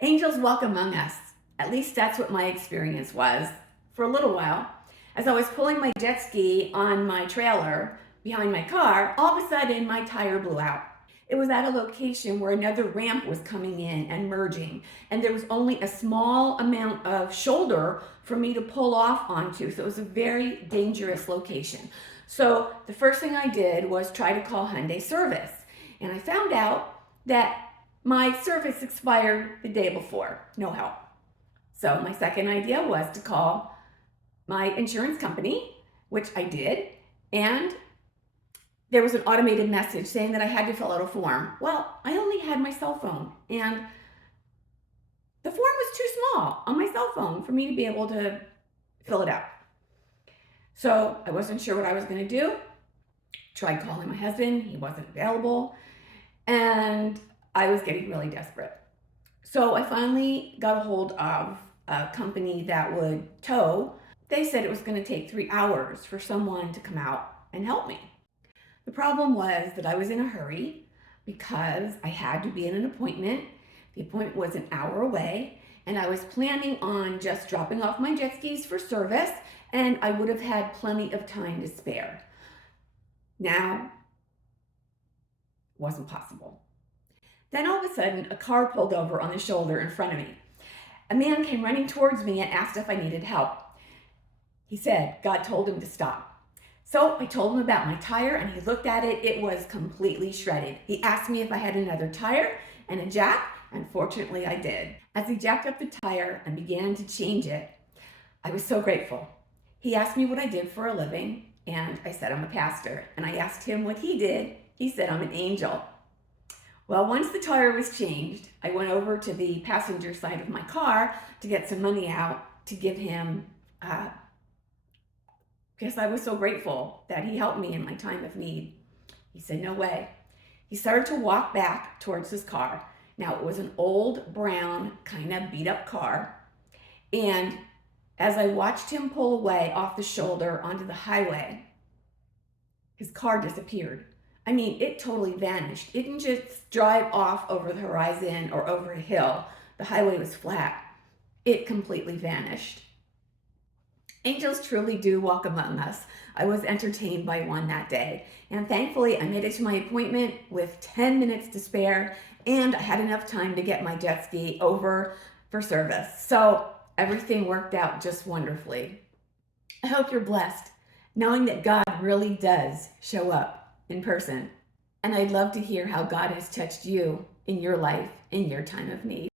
Angels walk among us. At least that's what my experience was for a little while. As I was pulling my jet ski on my trailer behind my car, all of a sudden my tire blew out. It was at a location where another ramp was coming in and merging, and there was only a small amount of shoulder for me to pull off onto. So it was a very dangerous location. So the first thing I did was try to call Hyundai service, and I found out that my service expired the day before. No help. So my second idea was to call my insurance company, which I did, and there was an automated message saying that I had to fill out a form. Well, I only had my cell phone, and the form was too small on my cell phone for me to be able to fill it out. So I wasn't sure what I was going to do. Tried calling my husband, he wasn't available, and I was getting really desperate. So I finally got a hold of a company that would tow. They said it was going to take 3 hours for someone to come out and help me. The problem was that I was in a hurry because I had to be in an appointment. The appointment was an hour away, and I was planning on just dropping off my jet skis for service, and I would have had plenty of time to spare. Now, it wasn't possible. Then all of a sudden, a car pulled over on the shoulder in front of me. A man came running towards me and asked if I needed help. He said God told him to stop. So I told him about my tire, and he looked at it. It was completely shredded. He asked me if I had another tire and a jack, and fortunately I did. As he jacked up the tire and began to change it, I was so grateful. He asked me what I did for a living, and I said I'm a pastor. And I asked him what he did. He said I'm an angel. Well, once the tire was changed, I went over to the passenger side of my car to get some money out to give him, because I was so grateful that he helped me in my time of need. He said, no way. He started to walk back towards his car. Now, it was an old, brown, kind of beat up car. And as I watched him pull away off the shoulder onto the highway, his car disappeared. I mean, it totally vanished. It didn't just drive off over the horizon or over a hill. The highway was flat. It completely vanished. Angels truly do walk among us. I was entertained by one that day. And thankfully, I made it to my appointment with 10 minutes to spare, and I had enough time to get my jet ski over for service. So everything worked out just wonderfully. I hope you're blessed, knowing that God really does show up in person. And I'd love to hear how God has touched you in your life, in your time of need.